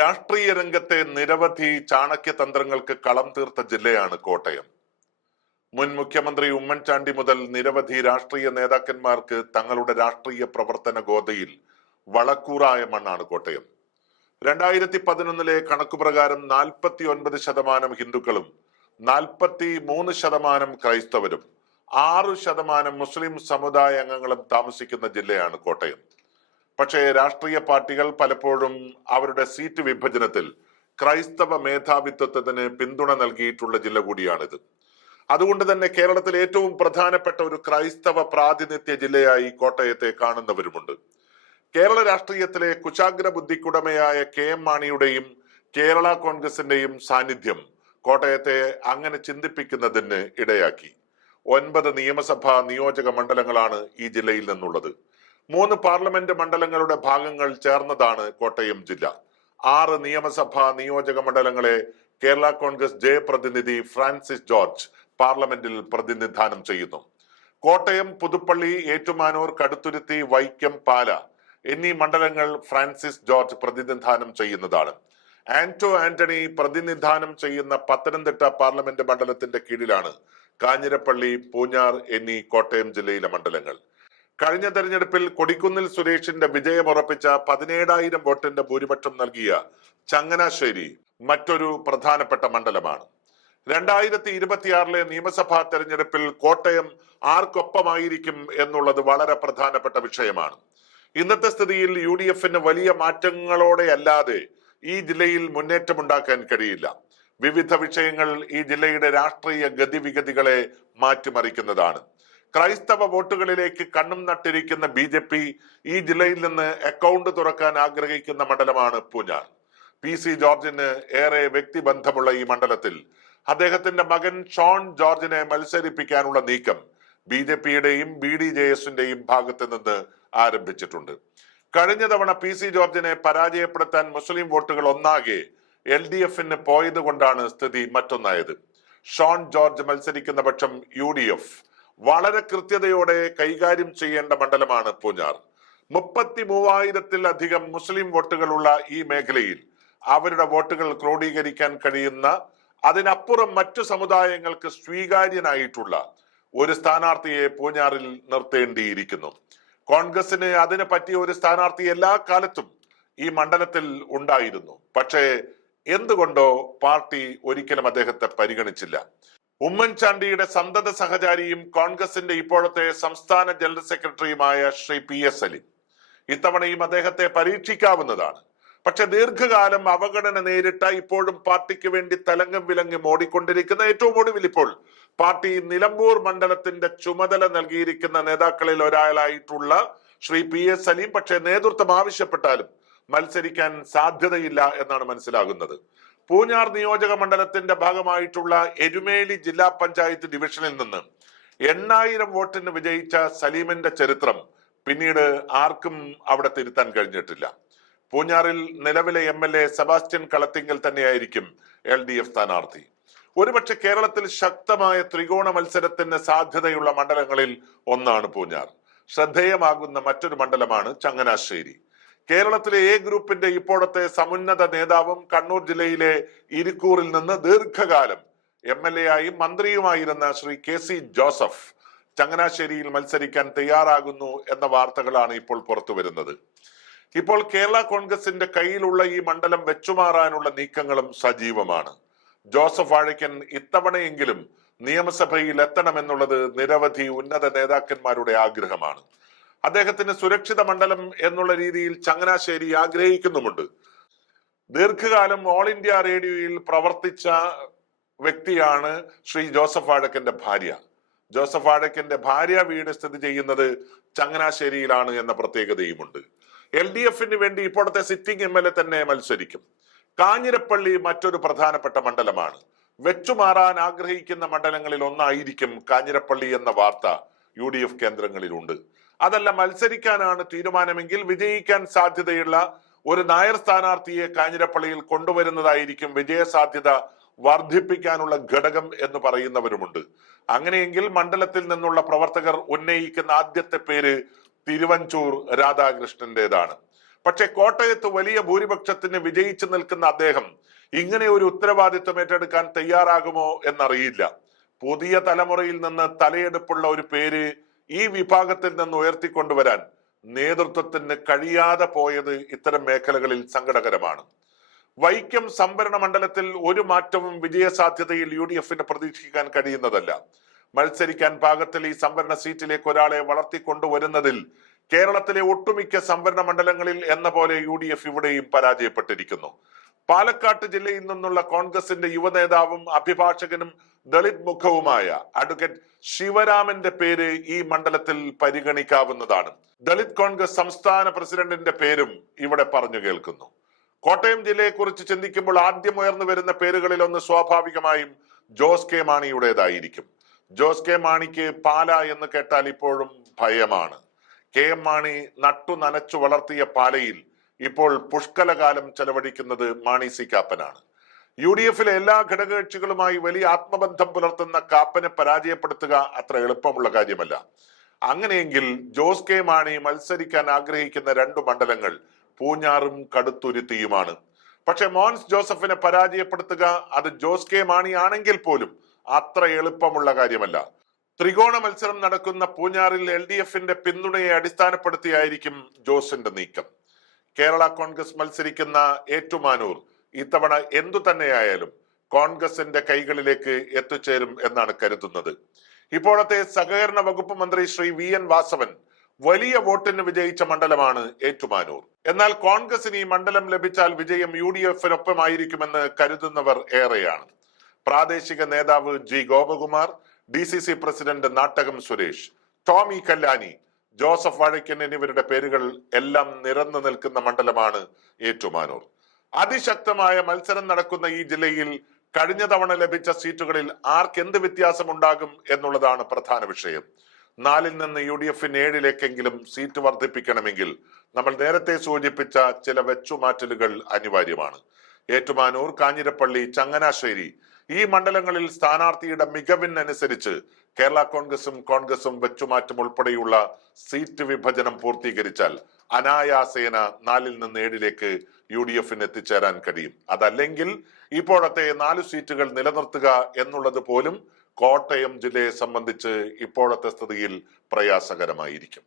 രാഷ്ട്രീയ രംഗത്തെ നിരവധി ചാണക്യതന്ത്രങ്ങൾക്ക് കളം തീർത്ത ജില്ലയാണ് കോട്ടയം. മുൻ മുഖ്യമന്ത്രി ഉമ്മൻചാണ്ടി മുതൽ നിരവധി രാഷ്ട്രീയ നേതാക്കന്മാർക്ക് തങ്ങളുടെ രാഷ്ട്രീയ പ്രവർത്തന ഗോതയിൽ വളക്കൂറായ മണ്ണാണ് കോട്ടയം. 2011 കണക്കുപ്രകാരം 49% ഹിന്ദുക്കളും 43% ക്രൈസ്തവരും 6% മുസ്ലിം സമുദായ അംഗങ്ങളും താമസിക്കുന്ന ജില്ലയാണ് കോട്ടയം. പക്ഷേ രാഷ്ട്രീയ പാർട്ടികൾ പലപ്പോഴും അവരുടെ സീറ്റ് വിഭജനത്തിൽ ക്രൈസ്തവ മേധാവിത്വത്തിന് പിന്തുണ നൽകിയിട്ടുള്ള ജില്ല കൂടിയാണിത്. അതുകൊണ്ട് തന്നെ കേരളത്തിലെ ഏറ്റവും പ്രധാനപ്പെട്ട ഒരു ക്രൈസ്തവ പ്രാതിനിധ്യ ജില്ലയായി കോട്ടയത്തെ കാണുന്നവരുമുണ്ട്. കേരള രാഷ്ട്രീയത്തിലെ കുശാഗ്ര ബുദ്ധിക്കുടമയായ KM മാണിയുടെയും കേരള കോൺഗ്രസിന്റെയും സാന്നിധ്യം കോട്ടയത്തെ അങ്ങനെ ചിന്തിപ്പിക്കുന്നതിന് ഇടയാക്കി. 9 നിയമസഭാ നിയോജക മണ്ഡലങ്ങളാണ് ഈ ജില്ലയിൽ നിന്നുള്ളത്. 3 പാർലമെന്റ് മണ്ഡലങ്ങളുടെ ഭാഗങ്ങൾ ചേർന്നതാണ് കോട്ടയം ജില്ല. 6 നിയമസഭാ നിയോജക മണ്ഡലങ്ങളെ കേരള കോൺഗ്രസ് ജെ പ്രതിനിധി ഫ്രാൻസിസ് ജോർജ് പാർലമെന്റിൽ പ്രതിനിധാനം ചെയ്യുന്നു. കോട്ടയം, പുതുപ്പള്ളി, ഏറ്റുമാനൂർ, കടുത്തുരുത്തി, വൈക്കം, പാല എന്നീ മണ്ഡലങ്ങൾ ഫ്രാൻസിസ് ജോർജ് പ്രതിനിധാനം ചെയ്യുന്നതാണ്. ആന്റോ ആന്റണി പ്രതിനിധാനം ചെയ്യുന്ന പത്തനംതിട്ട പാർലമെന്റ് മണ്ഡലത്തിന്റെ കീഴിലാണ് കാഞ്ഞിരപ്പള്ളി, പൂഞ്ഞാർ എന്നീ കോട്ടയം ജില്ലയിലെ മണ്ഡലങ്ങൾ. കഴിഞ്ഞ തെരഞ്ഞെടുപ്പിൽ കൊടിക്കുന്നിൽ സുരേഷിന്റെ വിജയമുറപ്പിച്ച 17,000 വോട്ടിന്റെ ഭൂരിപക്ഷം നൽകിയ ചങ്ങനാശ്ശേരി മറ്റൊരു പ്രധാനപ്പെട്ട മണ്ഡലമാണ്. 2026 നിയമസഭാ തെരഞ്ഞെടുപ്പിൽ കോട്ടയം ആർക്കൊപ്പമായിരിക്കും എന്നുള്ളത് വളരെ പ്രധാനപ്പെട്ട വിഷയമാണ്. ഇന്നത്തെ സ്ഥിതിയിൽ UDFന് വലിയ മാറ്റങ്ങളോടെ അല്ലാതെ ഈ ജില്ലയിൽ മുന്നേറ്റമുണ്ടാക്കാൻ കഴിയില്ല. വിവിധ വിഷയങ്ങൾ ഈ ജില്ലയുടെ രാഷ്ട്രീയ ഗതിവിഗതികളെ മാറ്റിമറിക്കുന്നതാണ്. ക്രൈസ്തവ വോട്ടുകളിലേക്ക് കണ്ണും നട്ടിരിക്കുന്ന BJP ഈ ജില്ലയിൽ നിന്ന് അക്കൗണ്ട് തുറക്കാൻ ആഗ്രഹിക്കുന്ന മണ്ഡലമാണ് പൂഞ്ഞാർ. PC ജോർജിന് ഏറെ വ്യക്തിബന്ധമുള്ള ഈ മണ്ഡലത്തിൽ അദ്ദേഹത്തിന്റെ മകൻ ഷോൺ ജോർജിനെ മത്സരിപ്പിക്കാനുള്ള നീക്കം BJPയുടെയും BDJSന്റെയും ഭാഗത്ത് നിന്ന് ആരംഭിച്ചിട്ടുണ്ട്. കഴിഞ്ഞ തവണ PC ജോർജിനെ പരാജയപ്പെടുത്താൻ മുസ്ലിം വോട്ടുകൾ ഒന്നാകെ LDFന് പോയത് കൊണ്ടാണ് സ്ഥിതി മറ്റൊന്നായത്. ഷോൺ ജോർജ് മത്സരിക്കുന്ന പക്ഷം UDF വളരെ കൃത്യതയോടെ കൈകാര്യം ചെയ്യേണ്ട മണ്ഡലമാണ് പൂഞ്ഞാർ. 33,000-ത്തിലധികം മുസ്ലിം വോട്ടുകളുള്ള ഈ മേഖലയിൽ അവരുടെ വോട്ടുകൾ ക്രോഡീകരിക്കാൻ കഴിയുന്ന, അതിനപ്പുറം മറ്റു സമുദായങ്ങൾക്ക് സ്വീകാര്യനായിട്ടുള്ള ഒരു സ്ഥാനാർത്ഥിയെ പൂഞ്ഞാറിൽ നിർത്തേണ്ടിയിരിക്കുന്നു. കോൺഗ്രസിന് അതിന് പറ്റിയ ഒരു സ്ഥാനാർത്ഥി എല്ലാ കാലത്തും ഈ മണ്ഡലത്തിൽ ഉണ്ടായിരുന്നു. പക്ഷേ എന്തുകൊണ്ടോ പാർട്ടി ഒരിക്കലും അദ്ദേഹത്തെ പരിഗണിച്ചില്ല. ഉമ്മൻചാണ്ടിയുടെ സന്തത സഹചാരിയും കോൺഗ്രസിന്റെ ഇപ്പോഴത്തെ സംസ്ഥാന ജനറൽ സെക്രട്ടറിയുമായ ശ്രീ PS സലീം ഇത്തവണയും അദ്ദേഹത്തെ പരീക്ഷിക്കാവുന്നതാണ്. പക്ഷെ ദീർഘകാലം അവഗണന നേരിട്ട, ഇപ്പോഴും പാർട്ടിക്ക് വേണ്ടി തലങ്ങും വിലങ്ങും ഓടിക്കൊണ്ടിരിക്കുന്ന, ഏറ്റവും ഒടുവിൽ ഇപ്പോൾ പാർട്ടി നിലമ്പൂർ മണ്ഡലത്തിന്റെ ചുമതല നൽകിയിരിക്കുന്ന നേതാക്കളിൽ ഒരാളായിട്ടുള്ള ശ്രീ PS സലീം പക്ഷെ നേതൃത്വം ആവശ്യപ്പെട്ടാലും മത്സരിക്കാൻ സാധ്യതയില്ല എന്നാണ് മനസ്സിലാകുന്നത്. പൂഞ്ഞാർ നിയോജക മണ്ഡലത്തിന്റെ ഭാഗമായിട്ടുള്ള എരുമേലി ജില്ലാ പഞ്ചായത്ത് ഡിവിഷനിൽ നിന്ന് 8,000 വോട്ടിന് വിജയിച്ച സലീമിന്റെ ചരിത്രം പിന്നീട് ആർക്കും അവിടെ തിരുത്താൻ കഴിഞ്ഞിട്ടില്ല. പൂഞ്ഞാറിൽ നിലവിലെ MLA സെബാസ്റ്റ്യൻ കളത്തിങ്കൽ തന്നെയായിരിക്കും LDF സ്ഥാനാർത്ഥി. ഒരുപക്ഷെ കേരളത്തിൽ ശക്തമായ ത്രികോണ മത്സരത്തിന് സാധ്യതയുള്ള മണ്ഡലങ്ങളിൽ ഒന്നാണ് പൂഞ്ഞാർ. ശ്രദ്ധേയമാകുന്ന മറ്റൊരു മണ്ഡലമാണ് ചങ്ങനാശ്ശേരി. കേരളത്തിലെ A ഗ്രൂപ്പിന്റെ ഇപ്പോഴത്തെ സമുന്നത നേതാവും കണ്ണൂർ ജില്ലയിലെ ഇരിക്കൂറിൽ നിന്ന് ദീർഘകാലം MLA ആയും മന്ത്രിയുമായിരുന്ന ശ്രീ KC ജോസഫ് ചങ്ങനാശ്ശേരിയിൽ മത്സരിക്കാൻ തയ്യാറാകുന്നു എന്ന വാർത്തകളാണ് ഇപ്പോൾ പുറത്തു വരുന്നത്. ഇപ്പോൾ കേരള കോൺഗ്രസിന്റെ കയ്യിലുള്ള ഈ മണ്ഡലം വെച്ചുമാറാനുള്ള നീക്കങ്ങളും സജീവമാണ്. ജോസഫ് വാഴക്കൻ ഇത്തവണയെങ്കിലും നിയമസഭയിൽ എത്തണമെന്നുള്ളത് നിരവധി ഉന്നത നേതാക്കന്മാരുടെ ആഗ്രഹമാണ്. അദ്ദേഹത്തിന് സുരക്ഷിത മണ്ഡലം എന്നുള്ള രീതിയിൽ ചങ്ങനാശ്ശേരി ആഗ്രഹിക്കുന്നുമുണ്ട്. ദീർഘകാലം ഓൾ ഇന്ത്യ റേഡിയോയിൽ പ്രവർത്തിച്ച വ്യക്തിയാണ് ശ്രീ ജോസഫ് വാഴക്കന്റെ ഭാര്യ. ജോസഫ് വാഴക്കന്റെ ഭാര്യ വീട് സ്ഥിതി ചെയ്യുന്നത് ചങ്ങനാശ്ശേരിയിലാണ് എന്ന പ്രത്യേകതയുമുണ്ട്. LDFന് വേണ്ടി ഇപ്പോഴത്തെ സിറ്റിംഗ് MLA തന്നെ മത്സരിക്കും. കാഞ്ഞിരപ്പള്ളി മറ്റൊരു പ്രധാനപ്പെട്ട മണ്ഡലമാണ്. വെച്ചുമാറാൻ ആഗ്രഹിക്കുന്ന മണ്ഡലങ്ങളിൽ ഒന്നായിരിക്കും കാഞ്ഞിരപ്പള്ളി എന്ന വാർത്ത UDF കേന്ദ്രങ്ങളിലുണ്ട്. അതല്ല, മത്സരിക്കാനാണ് തീരുമാനമെങ്കിൽ വിജയിക്കാൻ സാധ്യതയുള്ള ഒരു നായർ സ്ഥാനാർത്ഥിയെ കാഞ്ഞിരപ്പള്ളിയിൽ കൊണ്ടുവരുന്നതായിരിക്കും വിജയ സാധ്യത വർദ്ധിപ്പിക്കാനുള്ള ഘടകം എന്ന് പറയുന്നവരുമുണ്ട്. അങ്ങനെയെങ്കിൽ മണ്ഡലത്തിൽ നിന്നുള്ള പ്രവർത്തകർ ഉന്നയിക്കുന്ന ആദ്യത്തെ പേര് തിരുവഞ്ചൂർ രാധാകൃഷ്ണന്റേതാണ്. പക്ഷെ കോട്ടയത്ത് വലിയ ഭൂരിപക്ഷത്തിന് വിജയിച്ചു നിൽക്കുന്ന അദ്ദേഹം ഇങ്ങനെ ഒരു ഉത്തരവാദിത്വം ഏറ്റെടുക്കാൻ തയ്യാറാകുമോ എന്നറിയില്ല. പുതിയ തലമുറയിൽ നിന്ന് തലയെടുപ്പുള്ള ഒരു പേര് ഈ വിഭാഗത്തിൽ നിന്ന് ഉയർത്തിക്കൊണ്ടുവരാൻ നേതൃത്വത്തിന് കഴിയാതെ പോയത് ഇത്തരം മേഖലകളിൽ സങ്കടകരമാണ്. വൈക്കം സംവരണ മണ്ഡലത്തിൽ ഒരു മാറ്റവും വിജയസാധ്യതയിൽ UDFന് പ്രതീക്ഷിക്കാൻ കഴിയുന്നതല്ല. മത്സരിക്കാൻ പാകത്തിൽ ഈ സംവരണ സീറ്റിലേക്ക് ഒരാളെ വളർത്തിക്കൊണ്ടുവരുന്നതിൽ കേരളത്തിലെ ഒട്ടുമിക്ക സംവരണ മണ്ഡലങ്ങളിൽ എന്ന പോലെ UDF ഇവിടെയും പരാജയപ്പെട്ടിരിക്കുന്നു. പാലക്കാട് ജില്ലയിൽ നിന്നുള്ള കോൺഗ്രസിന്റെ യുവനേതാവും അഭിഭാഷകനും ദളിത് മുഖവുമായ അഡ്വക്കേറ്റ് ശിവരാമന്റെ പേര് ഈ മണ്ഡലത്തിൽ പരിഗണിക്കാവുന്നതാണ്. ദളിത് കോൺഗ്രസ് സംസ്ഥാന പ്രസിഡന്റിന്റെ പേരും ഇവിടെ പറഞ്ഞു കേൾക്കുന്നു. കോട്ടയം ജില്ലയെക്കുറിച്ച് ചിന്തിക്കുമ്പോൾ ആദ്യം ഉയർന്നു വരുന്ന പേരുകളിൽ ഒന്ന് സ്വാഭാവികമായും ജോസ് കെ മാണിയുടേതായിരിക്കും. ജോസ് കെ മാണിക്ക് പാല എന്ന് കേട്ടാൽ ഇപ്പോഴും ഭയമാണ്. KM മാണി നട്ടു നനച്ചു വളർത്തിയ പാലയിൽ ഇപ്പോൾ പുഷ്കലകാലം ചെലവഴിക്കുന്നത് മാണി സി കാപ്പനാണ്. UDFലെ എല്ലാ ഘടകകക്ഷികളുമായി വലിയ ആത്മബന്ധം പുലർത്തുന്ന കാപ്പനെ പരാജയപ്പെടുത്തുക അത്ര എളുപ്പമുള്ള കാര്യമല്ല. അങ്ങനെയെങ്കിൽ ജോസ് കെ മാണി മത്സരിക്കാൻ ആഗ്രഹിക്കുന്ന 2 മണ്ഡലങ്ങൾ പൂഞ്ഞാറും കടുത്തുരുത്തിയുമാണ്. പക്ഷെ മോൻസ് ജോസഫിനെ പരാജയപ്പെടുത്തുക അത് ജോസ് കെ മാണി ആണെങ്കിൽ പോലും അത്ര എളുപ്പമുള്ള കാര്യമല്ല. ത്രികോണ മത്സരം നടക്കുന്ന പൂഞ്ഞാറിൽ LDFന്റെ പിന്തുണയെ അടിസ്ഥാനപ്പെടുത്തിയായിരിക്കും ജോസിന്റെ നീക്കം. കേരള കോൺഗ്രസ് മത്സരിക്കുന്ന ഏറ്റുമാനൂർ ഇത്തവണ എന്തു തന്നെയായാലും കോൺഗ്രസിന്റെ കൈകളിലേക്ക് എത്തിച്ചേരും എന്നാണ് കരുതുന്നത്. ഇപ്പോഴത്തെ സഹകരണ വകുപ്പ് മന്ത്രി ശ്രീ VN വാസവൻ വലിയ വോട്ടിന് വിജയിച്ച മണ്ഡലമാണ് ഏറ്റുമാനൂർ. എന്നാൽ കോൺഗ്രസിന് ഈ മണ്ഡലം ലഭിച്ചാൽ വിജയം UDFനൊപ്പമായിരിക്കുമെന്ന് കരുതുന്നവർ ഏറെയാണ്. പ്രാദേശിക നേതാവ് G Gopakumar, DCC president Nattakam Suresh, Tomy Kallani, Joseph Vazhakkan എന്നിവരുടെ പേരുകൾ എല്ലാം നിറഞ്ഞു നിൽക്കുന്ന മണ്ഡലമാണ് ഏറ്റുമാനൂർ. അതിശക്തമായ മത്സരം നടക്കുന്ന ഈ ജില്ലയിൽ കഴിഞ്ഞ തവണ ലഭിച്ച സീറ്റുകളിൽ ആർക്കെന്ത് വ്യത്യാസമുണ്ടാകും എന്നുള്ളതാണ് പ്രധാന വിഷയം. 4-ൽ നിന്ന് UDFന് 7-ലേക്കെങ്കിലും സീറ്റ് വർദ്ധിപ്പിക്കണമെങ്കിൽ നമ്മൾ നേരത്തെ സൂചിപ്പിച്ച ചില വെച്ചുമാറ്റലുകൾ അനിവാര്യമാണ്. ഏറ്റുമാനൂർ, കാഞ്ഞിരപ്പള്ളി, ചങ്ങനാശ്ശേരി ഈ മണ്ഡലങ്ങളിൽ സ്ഥാനാർത്ഥിയുടെ മികവിനനുസരിച്ച് കേരള കോൺഗ്രസും വെച്ചുമാറ്റം ഉൾപ്പെടെയുള്ള സീറ്റ് വിഭജനം പൂർത്തീകരിച്ചാൽ അനായാസേന 4-ൽ നിന്ന് 7-ലേക്ക് UDFന് എത്തിച്ചേരാൻ കഴിയും. അതല്ലെങ്കിൽ ഇപ്പോഴത്തെ 4 സീറ്റുകൾ നിലനിർത്തുക എന്നുള്ളത് പോലും കോട്ടയം ജില്ലയെ സംബന്ധിച്ച് ഇപ്പോഴത്തെ സ്ഥിതിയിൽ പ്രയാസകരമായിരിക്കും.